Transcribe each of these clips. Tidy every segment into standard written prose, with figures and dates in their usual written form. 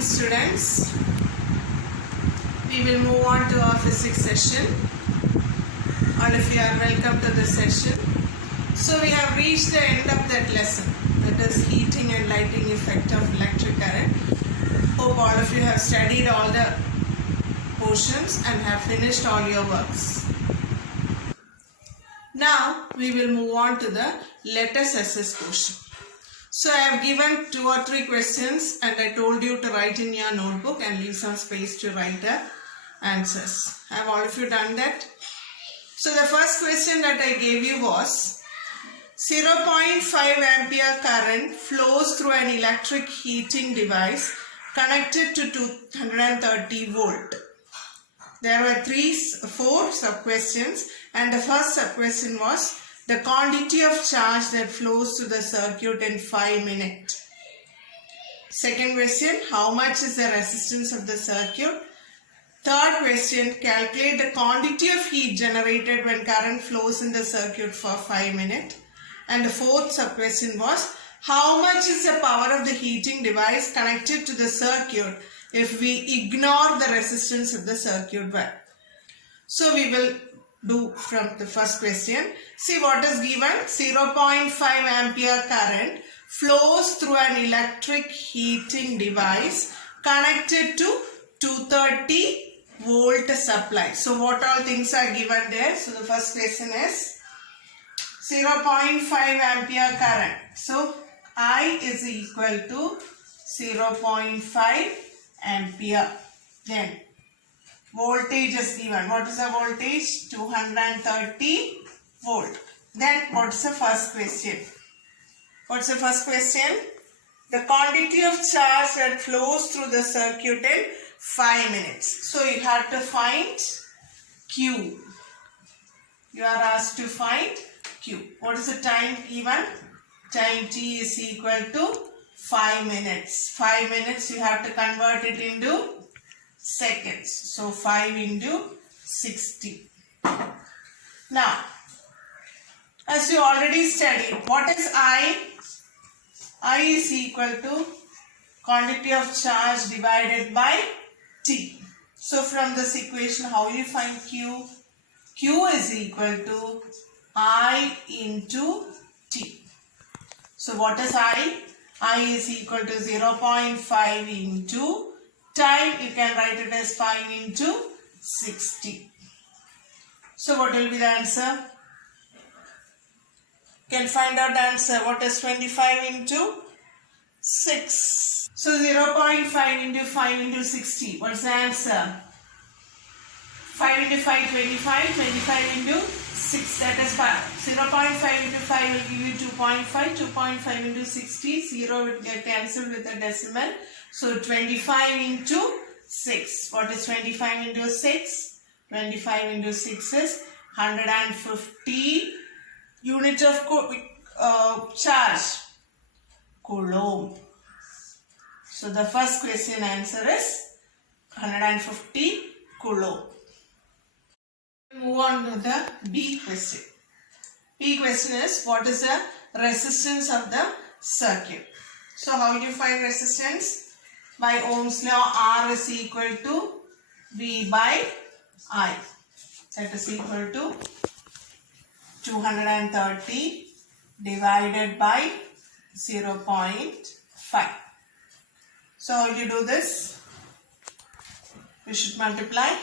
morning, students. We will move on to our physics session. All of you are welcome to this session. So we have reached the end of that lesson, that is heating and lighting effect of electric current. Hope all of you have studied all the portions and have finished all your works. Now we will move on to the let us assess portion. So I have given 2 or 3 questions and I told you to write in your notebook and leave some space to write the answers. Have all of you done that? So the first question that I gave you was 0.5 ampere current flows through an electric heating device connected to 230 volt. There were 4 sub-questions and the first sub-question was the quantity of charge that flows through the circuit in 5 minutes. Second question, how much is the resistance of the circuit? Third question, calculate the quantity of heat generated when current flows in the circuit for 5 minutes. And the fourth sub-question was, how much is the power of the heating device connected to the circuit if we ignore the resistance of the circuit wire? So we will do from the first question. See what is given. 0.5 ampere current flows through an electric heating device connected to 230 volt supply. So what all things are given there? So the first question is 0.5 ampere current. So I is equal to 0.5 ampere. Then voltage is given. What is the voltage? 230 volt. Then what is the first question? What's the first question? The quantity of charge that flows through the circuit in 5 minutes. So you have to find Q. You are asked to find Q. What is the time given? Time T is equal to 5 minutes. 5 minutes you have to convert it into seconds. So 5 into 60. Now, as you already studied, what is I? I is equal to quantity of charge divided by T. So from this equation, how you find Q? Q is equal to I into T. So what is I? I is equal to 0.5 into time. You can write it as 5 into 60. So what will be the answer? You can find out the answer. What is 25 into 6? So 0.5 into 5 into 60. What's the answer? 5 into 5, 25. 25 into 6, that is 5. 0.5 into 5 will give you 2.5. 2.5 into 60. 0 will get cancelled with a decimal. So 25 into 6. What is 25 into 6? 25 into 6 is 150 unit of charge. Coulomb. So the first question answer is 150 Coulomb. Move on to the B question. B question is, what is the resistance of the circuit? So how do you find resistance? By Ohm's law, R is equal to V by I. That is equal to 230 divided by 0.5. So how do you do this? You should multiply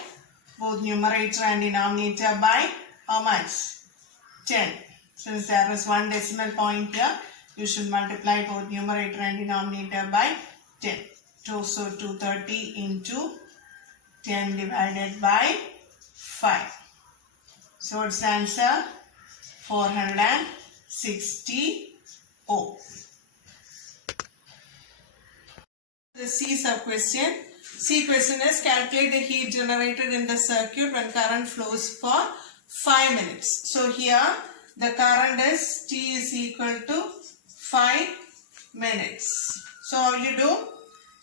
both numerator and denominator by how much? 10. Since there is one decimal point here, you should multiply both numerator and denominator by 10. So 230 into 10 divided by 5. So what's the answer? 460 ohm. The C sub question. C question is, calculate the heat generated in the circuit when current flows for 5 minutes. So here the current is T is equal to 5 minutes. So how you do?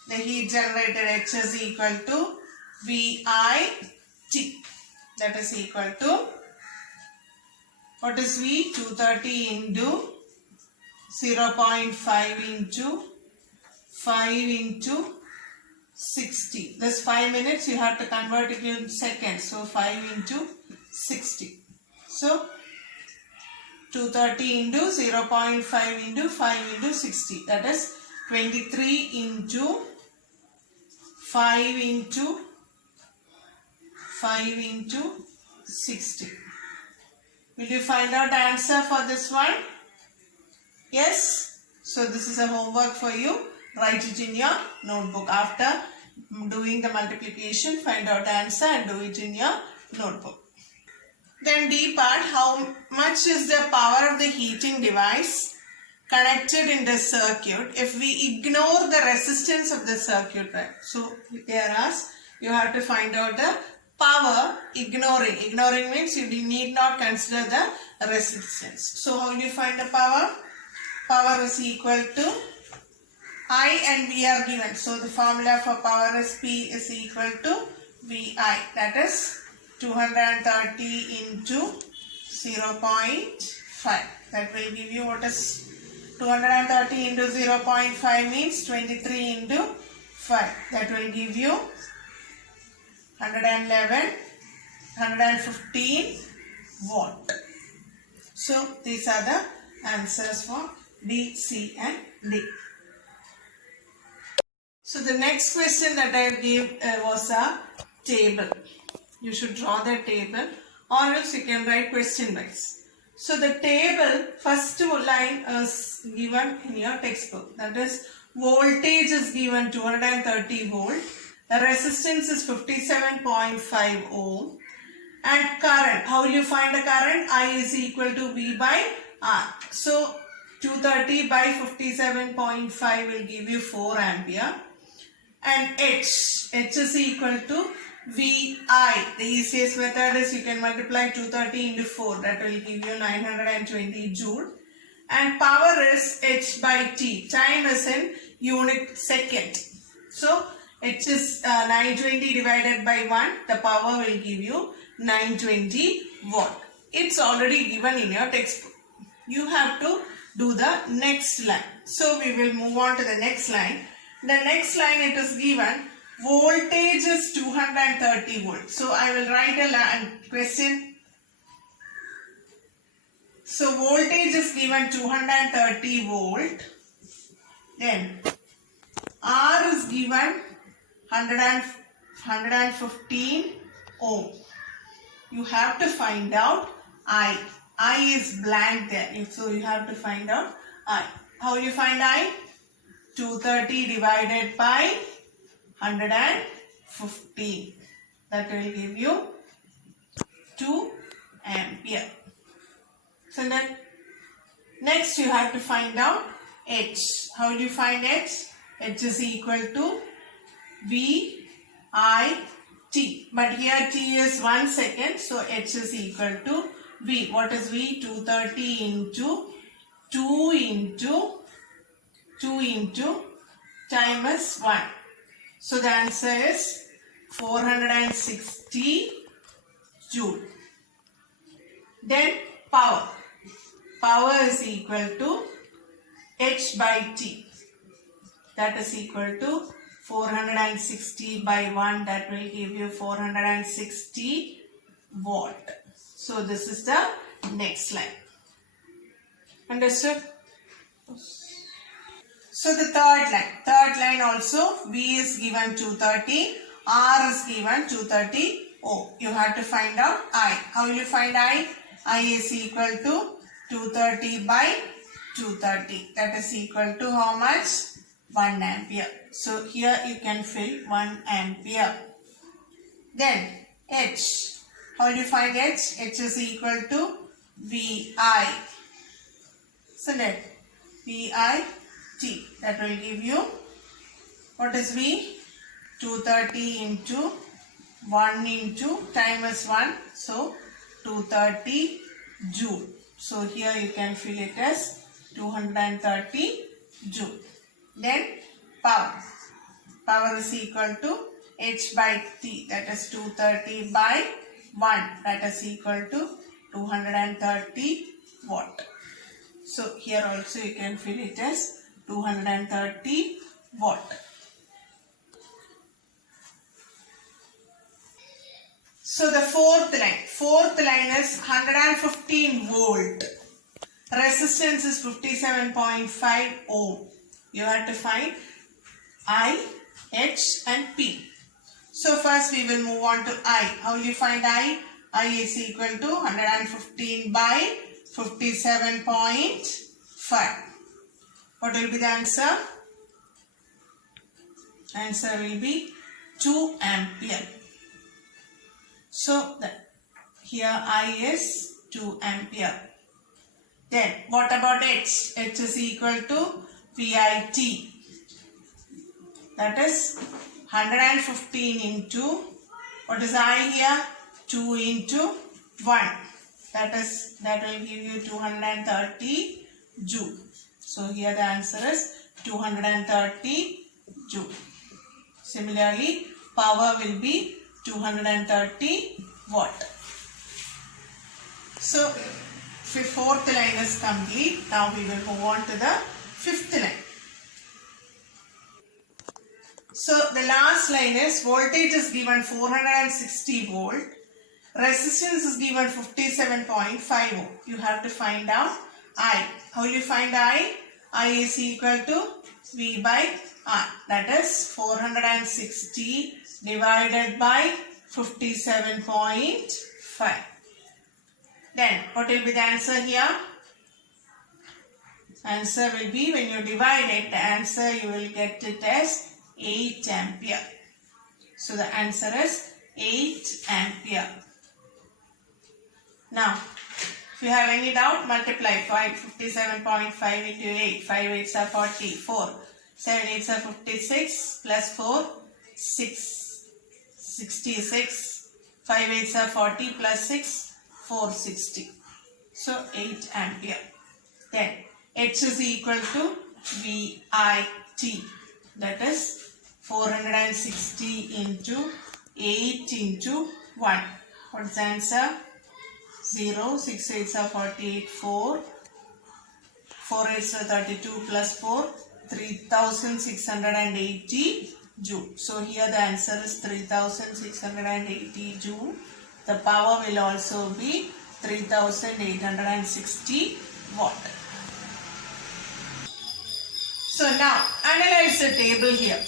The heat generated H is equal to VIT. That is equal to, what is V? 230 into 0.5 into 5 into 60. This 5 minutes you have to convert it in seconds. So 5 into 60. So 230 into 0.5 into 5 into 60. That is 23 into 5 into 5 into 60. Will you find out the answer for this one? Yes? So this is a homework for you. Write it in your notebook. After doing the multiplication, find out the answer and do it in your notebook. Then D part, how much is the power of the heating device connected in the circuit if we ignore the resistance of the circuit? Right? So here asked, you have to find out the power ignoring. Ignoring means you need not consider the resistance. So how do you find the power? Power is equal to I and V are given. So the formula for power is P is equal to VI. That is 230 into 0.5. That will give you what is 230 into 0.5 means 23 into 5. That will give you 115 watt. So these are the answers for B, C and D. So the next question that I gave was a table. You should draw the table or else you can write question wise. So the table, first line is given in your textbook. That is, voltage is given 230 volt. The resistance is 57.5 ohm. And current, how will you find the current? I is equal to V by R. So 230 by 57.5 will give you 4 ampere. And H is equal to VI. The easiest method is you can multiply 230 into 4. That will give you 920 joule. And power is H by T. Time is in unit second. So H is 920 divided by 1. The power will give you 920 watt. It's already given in your textbook. You have to do the next line. So we will move on to the next line. The next line, it is given voltage is 230 volts. So I will write a question. So voltage is given 230 volt. Then R is given 115 ohm. You have to find out I. I is blank there. So you have to find out I. How you find I? 230 divided by 115. That will give you 2 ampere. So then next you have to find out H. How do you find H? H is equal to V I T. But here T is 1 second. So H is equal to V. What is V? 230 into 2 into time is 1. So the answer is 460 joule. Then power. Power is equal to H by T. That is equal to 460 by 1. That will give you 460 watt. So this is the next line. Understood? So the third line also, V is given 230, R is given 230 ohm. You have to find out I. How will you find I? I is equal to 230 by 230. That is equal to how much? 1 ampere. So here you can fill 1 ampere. Then H. How will you find H? H is equal to VI. So let VI T. That will give you, what is V? 230 into 1 into time is 1. So 230 joule. So here you can fill it as 230 joule. Then power. Power is equal to H by T. That is 230 by 1. That is equal to 230 watt. So here also you can fill it as 230 watt. So the fourth line is 115 volt. Resistance is 57.5 ohm. You have to find I, H and P. So first we will move on to I. How will you find I? I is equal to 115 by 57.5. What will be the answer? Answer will be 2 ampere. So here I is 2 ampere. Then what about H? H is equal to VIT. That is 115 into, what is I here? 2 into 1. That will give you 230 joule. So here the answer is 230 joule. Similarly, power will be 230 watt. So fourth line is complete. Now we will move on to the fifth line. So the last line is voltage is given 460 volt. Resistance is given 57.5 ohm. You have to find out I. How will you find I? I is equal to V by R. That is 460 divided by 57.5. Then what will be the answer here? Answer will be, when you divide it, the answer you will get it as 8 ampere. So the answer is 8 ampere. Now, if you have any doubt, multiply 57.5 into 8. 5 8s are 40. 4. 7 8s are 56. Plus 4, 6. 66. 5 8s are 40. Plus 6, 460. So 8 ampere. Then H is equal to VIT. That is 460 into 8 into 1. What is the answer? 0. 6 8s are 48. 4. 4 8s are 32 plus 4. 3680 joule. So here the answer is 3680 joule. The power will also be 3860 watt. So now analyze the table here.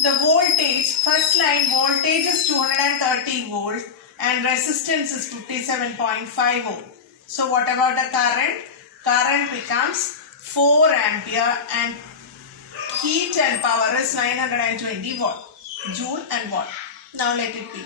The voltage, first line voltage is 230 volt and resistance is 57.5 ohm. So what about the current? Current becomes 4 ampere and heat and power is 920 watt, joule and watt. Now let it be.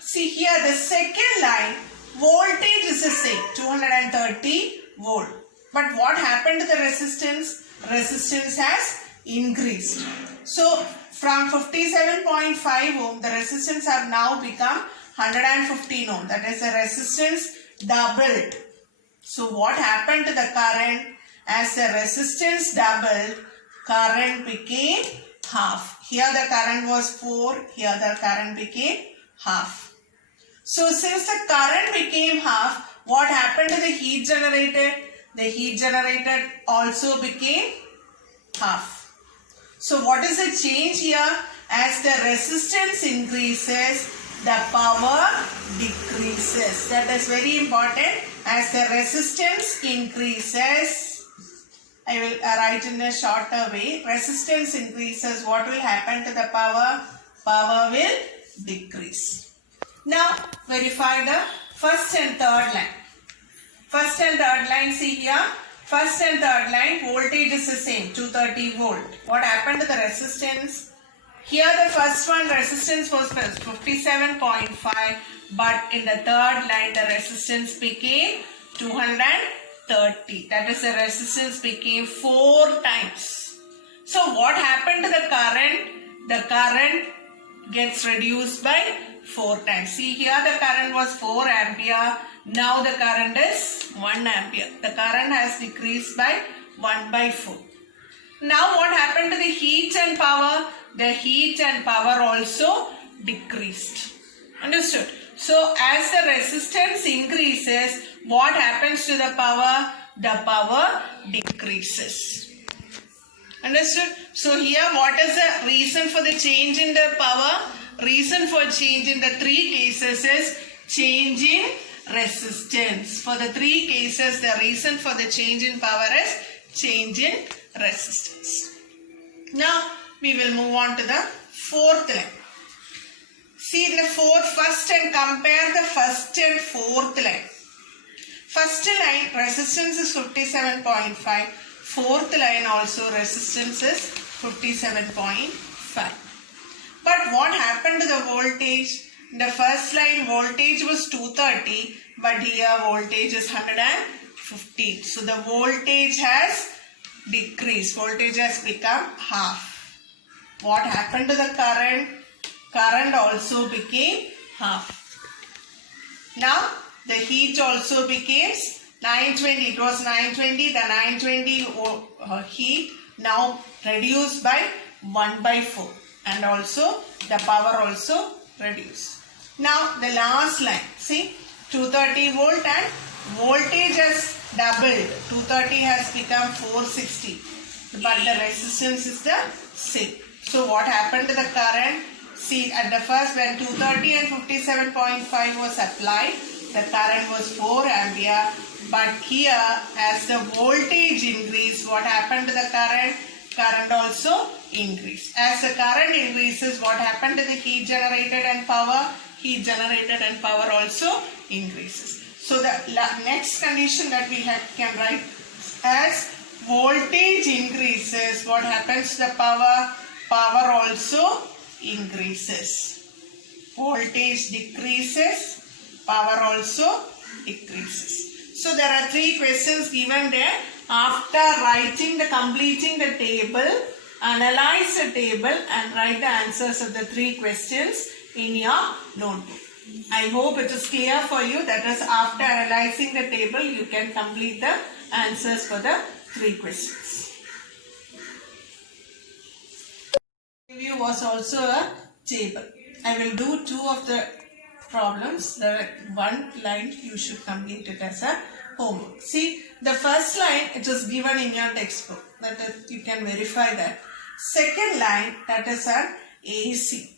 See here the second line, voltage is the same, 230 volt. But what happened to the resistance? Resistance has increased. So from 57.5 ohm, the resistance have now become 115 ohm. That is, the resistance doubled. So what happened to the current? As the resistance doubled, current became half. Here the current was 4, here the current became half. So since the current became half, what happened to the heat generated? The heat generated also became half. So what is the change here? As the resistance increases, the power decreases. That is very important. As the resistance increases, I will write in a shorter way. Resistance increases, what will happen to the power? Power will decrease. Now verify the first and third line. First and third line, see here. First and third line, voltage is the same, 230 volt. What happened to the resistance? Here the first one, resistance was 57.5, but in the third line the resistance became 230. That is, the resistance became 4 times. So what happened to the current? The current gets reduced by 4 times. See here the current was 4 ampere. Now the current is 1 ampere. The current has decreased by 1 by 4. Now what happened to the heat and power? The heat and power also decreased. Understood? So as the resistance increases, what happens to the power? The power decreases. Understood? So here what is the reason for the change in the power? reason for change in the three cases is change in resistance. For the three cases, the reason for the change in power is change in resistance. Now, we will move on to the fourth line. See the first and compare the first and fourth line. First line resistance is 57.5. Fourth line also resistance is 57.5. But what happened to the voltage? The first line voltage was 230, but here voltage is 115. So the voltage has decreased. Voltage has become half. What happened to the current? Current also became half. Now the heat also becomes 920. It was 920. The 920 heat now reduced by 1/4, and also the power also reduced. Now the last line, see 230 volt and voltage has doubled. 230 has become 460, but the resistance is the same. So what happened to the current? See, at the first when 230 and 57.5 was applied, the current was 4 ampere. But here, as the voltage increased, what happened to the current? Current also increased. As the current increases, what happened to the heat generated and power? Heat generated and power also increases. So the next condition that we can write as voltage increases, what happens to the power? Power also increases. Voltage decreases, power also decreases. So there are three questions given there. After completing the table, analyze the table and write the answers of the three questions in your notebook. I hope it is clear for you. That is, after analyzing the table, you can complete the answers for the three questions. Review was also a table. I will do two of the problems. There are one line you should complete it as a homework. See, the first line, it is given in your textbook. That is, you can verify that. Second line, that is an AC.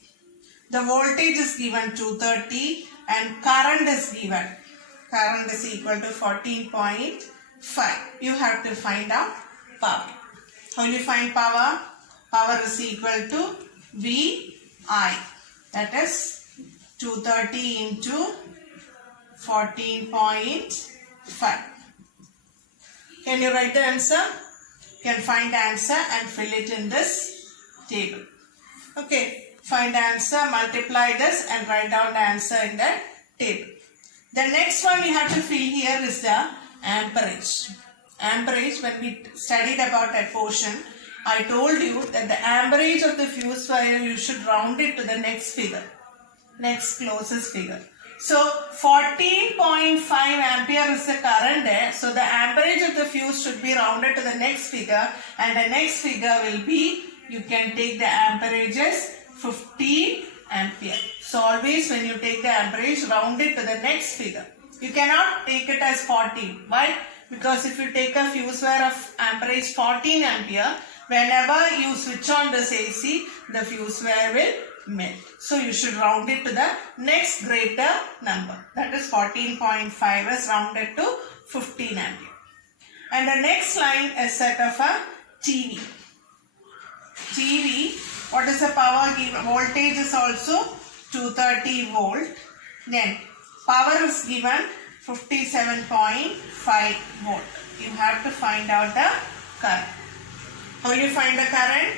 The voltage is given 230 and current is given. Current is equal to 14.5. You have to find out power. How will you find power? Power is equal to VI. That is 230 into 14.5. Can you write the answer? You can find the answer and fill it in this table. Okay. Find the answer, multiply this and write down the answer in the table. The next one we have to fill here is the amperage. Amperage, when we studied about that portion, I told you that the amperage of the fuse wire, you should round it to the next figure. Next closest figure. So 14.5 ampere is the current there. So the amperage of the fuse should be rounded to the next figure, and the next figure will be, you can take the amperage as 15 ampere. So always when you take the amperage, round it to the next figure. You cannot take it as 14. Why? Because if you take a fuse wire of amperage 14 ampere, whenever you switch on this AC, the fuse wire will melt. So you should round it to the next greater number. That is 14.5 is rounded to 15 ampere. And the next line is set of a TV. TV, what is the power given? Voltage is also 230 volt. Then power is given 57.5 volt. You have to find out the current. How do you find the current?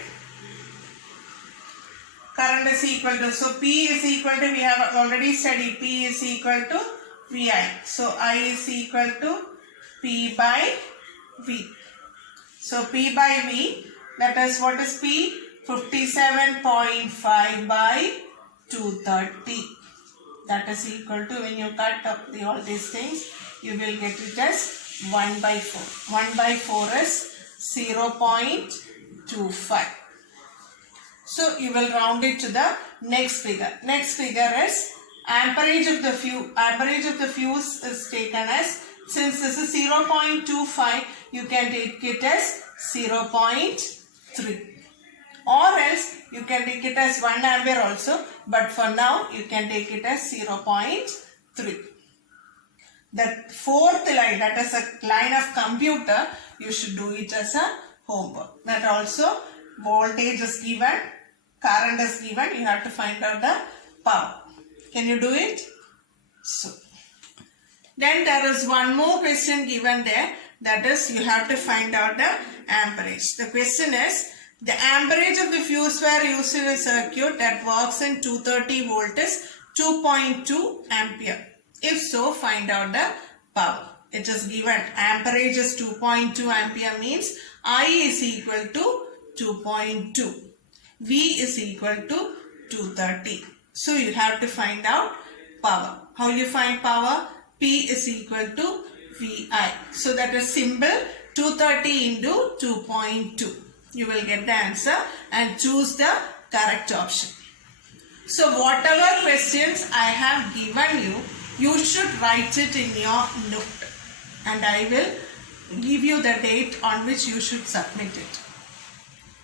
Current is equal to, so P is equal to, we have already studied, P is equal to VI. So I is equal to P by V. So P by V, that is, what is P? 57.5 by 230. That is equal to, when you cut up all these things, you will get it as 1 by 4. 1 by 4 is 0.25. So you will round it to the next figure. Next figure is amperage of the fuse. Amperage of the fuse is taken as, since this is 0.25, you can take it as 0.3. or else you can take it as 1 ampere also, but for now you can take it as 0.3. The fourth line, that is a line of computer, you should do it as a homework. That also voltage is given, current is given, you have to find out the power. Can you do it? So, then there is one more question given there, that is you have to find out the amperage. The question is, the amperage of the fuse wire used in a circuit that works in 230 volt is 2.2 ampere. If so, find out the power. It is given amperage is 2.2 ampere means I is equal to 2.2. V is equal to 230. So you have to find out power. How you find power? P is equal to VI. So that is simple, 230 into 2.2. You will get the answer and choose the correct option. So whatever questions I have given you, you should write it in your note. And I will give you the date on which you should submit it.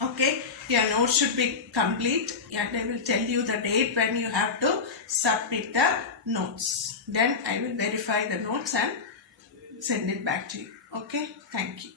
Okay, your note should be complete and I will tell you the date when you have to submit the notes. Then I will verify the notes and send it back to you. Okay, thank you.